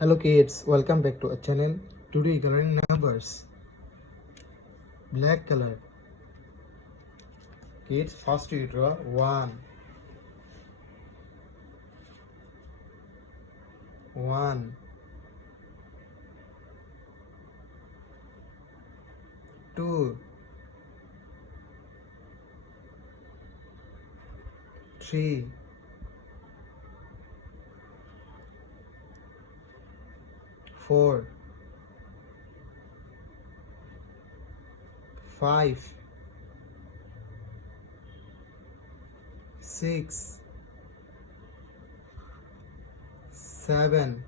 Hello kids, welcome back to our channel. Today coloring numbers. Black color. Kids, first you draw 1. 1. 2. 3. 4. 5. 6. 7.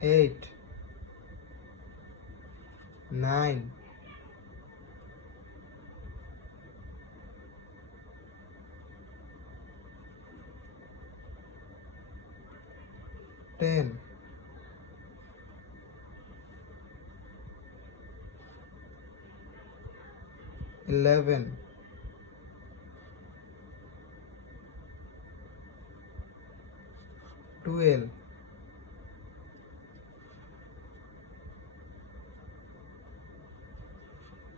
8. 9. 10. 11. 12.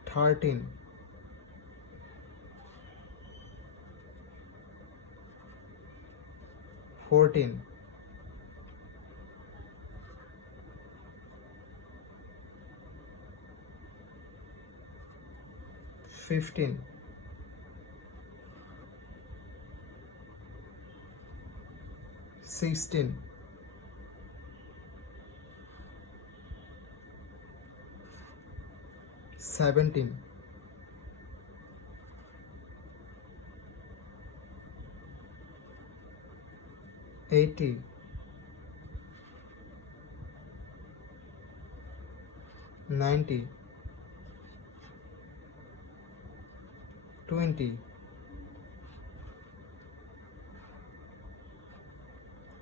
13. 14. 15. 16. 17. 18. 19. 20.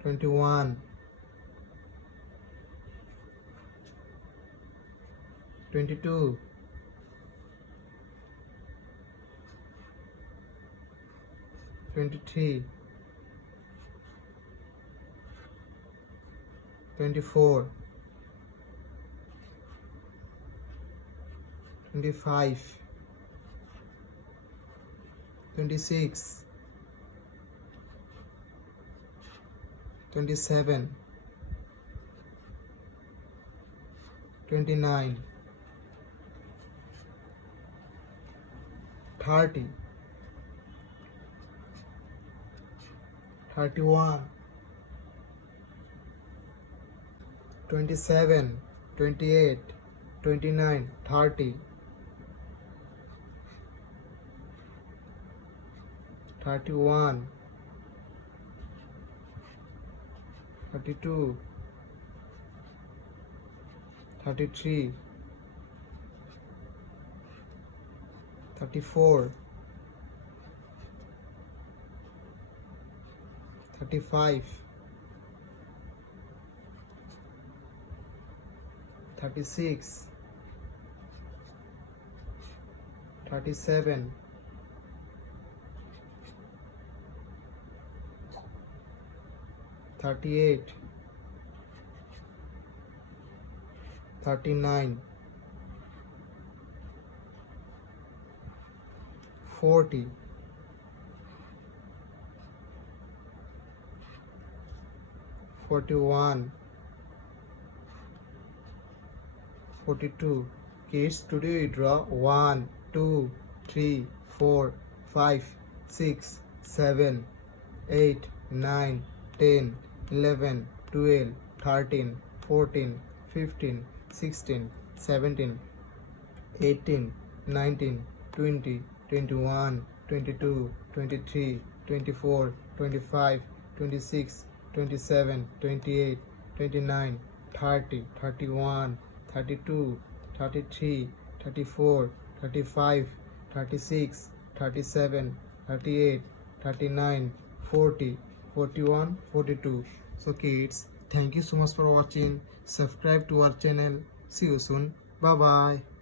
21. 22. 23. 24. 25. 26. 27. 29. 30. 31. 27. 28. 29. 30. 31. 32. 33. 34. 35. 36. 37. 38. 39. 40. 41. 42. Kids, today we draw 1, 2, 3, 4, 5, 6, 7, 8, 9, 10, 11, 12, 13, 14, 15, 16, 17, 18, 19, 20, 21, 22, 23, 24, 25, 26, 27, 28, 29, 30, 31, 32, 33, 34, 35, 36, 37, 38, 39, 40, 41, 42. So kids, thank you so much for watching. Subscribe to our channel. See you soon. Bye bye.